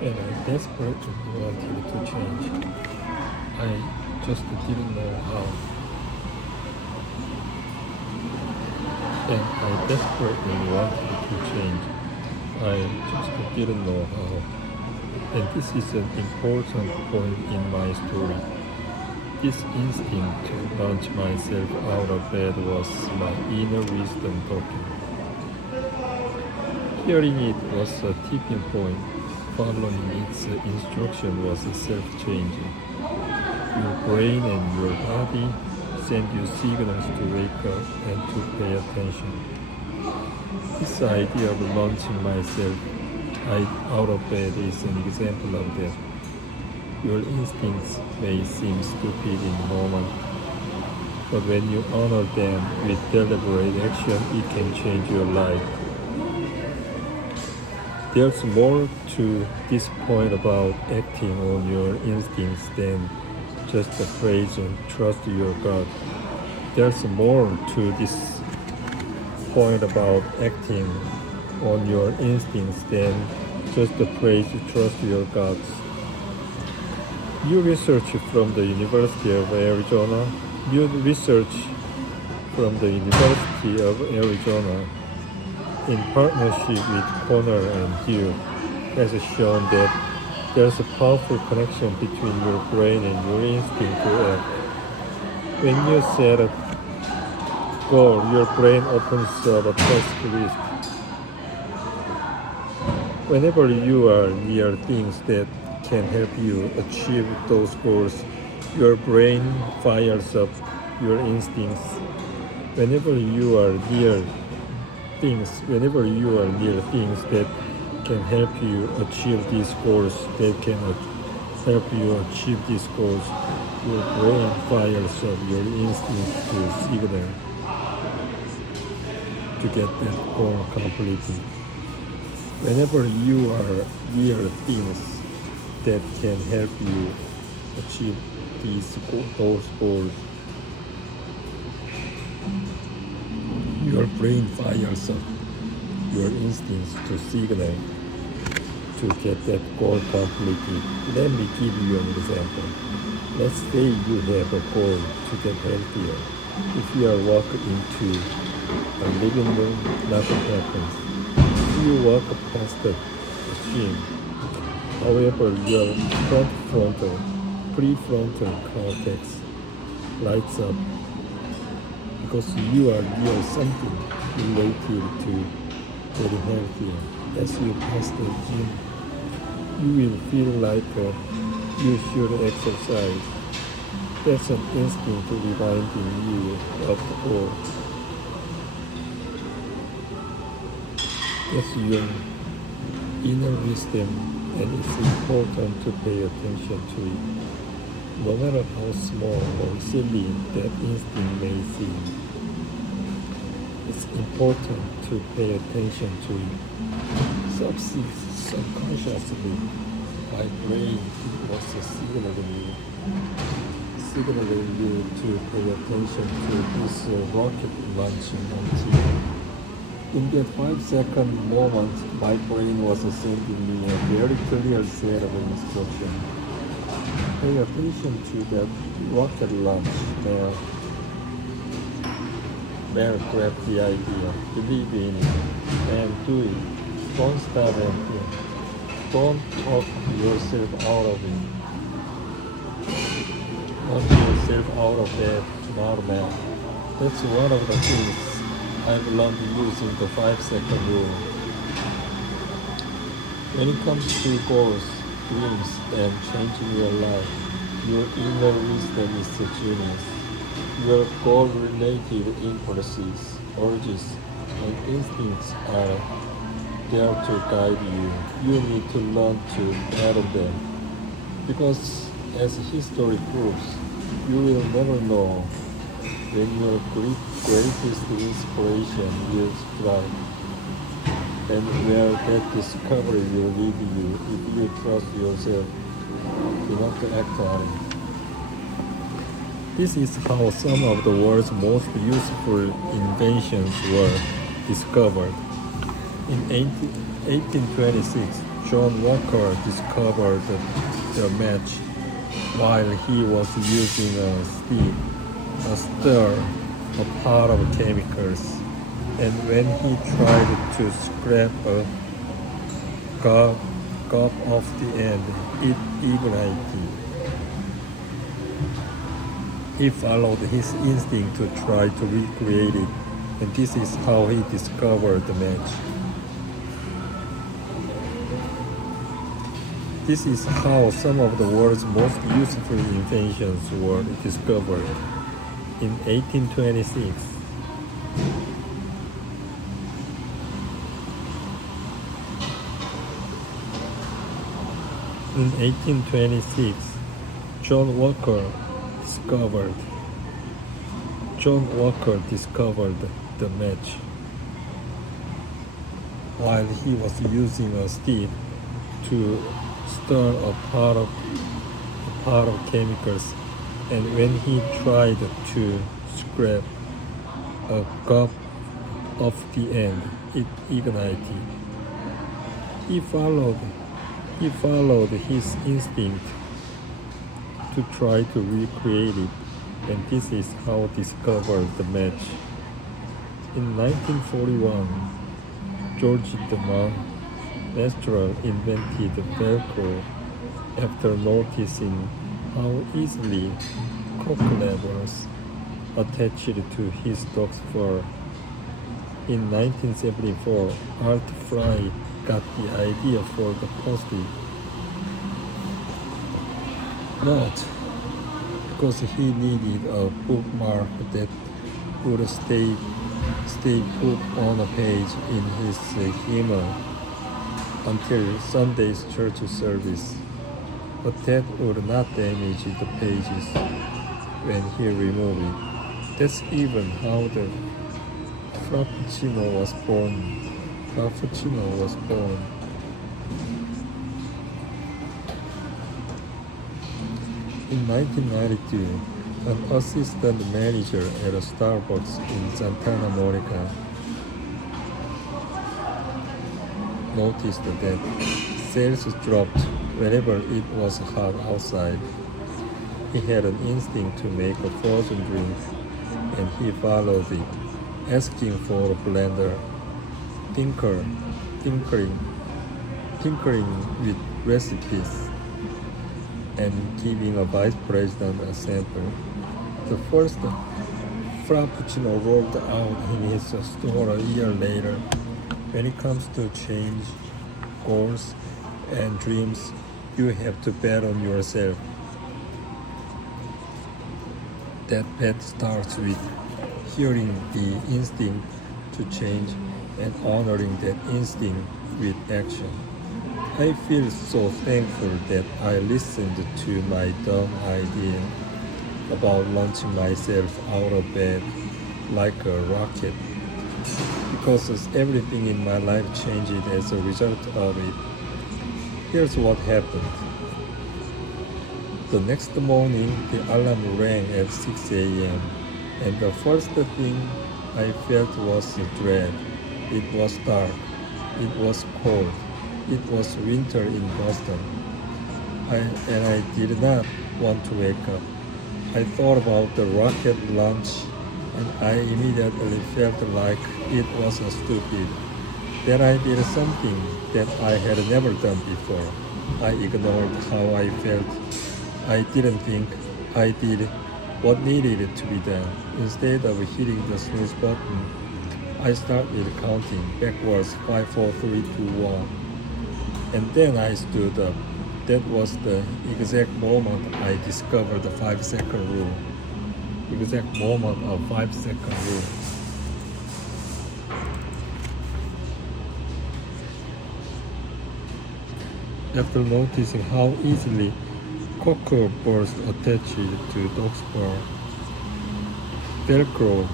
and I desperately wanted to change. I just didn't know how. And I desperately wanted to change. I just didn't know how. And this is an important point in my story. This instinct to launch myself out of bed was my inner wisdom talking. Hearing it was a tipping point. Following its instruction was self-changing. Your brain and your body send you signals to wake up and to pay attention. This idea of launching myself out of bed is an example of that. Your instincts may seem stupid in the moment, but when you honor them with deliberate action, it can change your life. There's more to this point about acting on your instincts than just the phrase trust your gut. There's more to this point about acting on your instincts than just the phrase trust your gut. New research from the University of Arizona in partnership with Cornell and Duke has shown that there's a powerful connection between your brain and your instinct to act. When you set a goal, your brain opens up a task list. Whenever you are near things that can help you achieve those goals, your brain fires up your instincts. Whenever you are near things that can help you achieve these goals, your brain fires up your instincts to signal to get that goal completed. Whenever you are near things that can help you achieve those goals, your brain fires up your instincts to signal to get that goal completed. Let me give you an example. Let's say you have a goal to get healthier. If you are walking into a living room, nothing happens. You walk past the machine. However, your prefrontal cortex lights up because you are near something related to getting healthier. As you pass the gym, you will feel like you should exercise. That's an instinct reminding you of the goal. That's your inner wisdom, and it's important to pay attention to it. No matter how small or silly that instinct may seem, it's important to pay attention to it. Subconsciously, my brain was signaling you to pay attention to this rocket launching on TV. In that 5-second moment, my brain was sending me a very clear set of instructions. Pay attention to that rocket launch. There, grab the idea, believe in it, and do it. Don't stop anything. Don't talk yourself out of it. Launch yourself out of bed tomorrow, man. That's one of the things I've learned using the 5-second rule. When it comes to goals, dreams, and changing your life, your inner wisdom is a genius. Your goal-related impulses, urges, and instincts are there to guide you. You need to learn to battle them. Because as history proves, you will never know when your greatest inspiration will strike, and where that discovery will lead you if you trust yourself enough to act on it. This is how some of the world's most useful inventions were discovered. In 1826, John Walker discovered the match while he was using a stir, a pot of chemicals, and when he tried to scrape a gob off the end, it ignited. He followed his instinct to try to recreate it, and this is how he discovered the match. This is how some of the world's most useful inventions were discovered. In 1826, John Walker discovered the match while he was using a stick to stir a pot of chemicals, and when he tried to scrape a gob off the end, it ignited. He followed his instinct to try to recreate it, and this is how he discovered the match. In 1941, George de Mestral invented Velcro after noticing how easily cock levers attached to his dog's fur. In 1974, Art Fry got the idea for the Post-it note because he needed a bookmark that would stay put on a page in his hymnal until Sunday's church service, but that would not damage the pages when he removed it. That's even how the Frappuccino was born. In 1992, an assistant manager at a Starbucks in Santa Monica noticed that sales dropped whenever it was hot outside. He had an instinct to make a frozen drink, and he followed it, asking for a blender, tinkering with recipes, and giving a vice president a sample. The first Frappuccino rolled out in his store a year later. When it comes to change goals and dreams, you have to bet on yourself. That bet starts with hearing the instinct to change and honoring that instinct with action. I feel so thankful that I listened to my dumb idea about launching myself out of bed like a rocket, because everything in my life changed as a result of it. Here's what happened. The next morning, the alarm rang at 6 a.m., and the first thing I felt was dread. It was dark. It was cold. It was winter in Boston. And I did not want to wake up. I thought about the rocket launch, and I immediately felt like it was stupid, that I did something that I had never done before. I ignored how I felt. I didn't think. I did what needed to be done. Instead of hitting the snooze button, I started counting backwards 5, 4, 3, 2, 1. And then I stood up. That was the exact moment I discovered the 5-second rule. Exact moment of 5-second rule. After noticing how easily cockle burrs attached to dog's fur, Velcro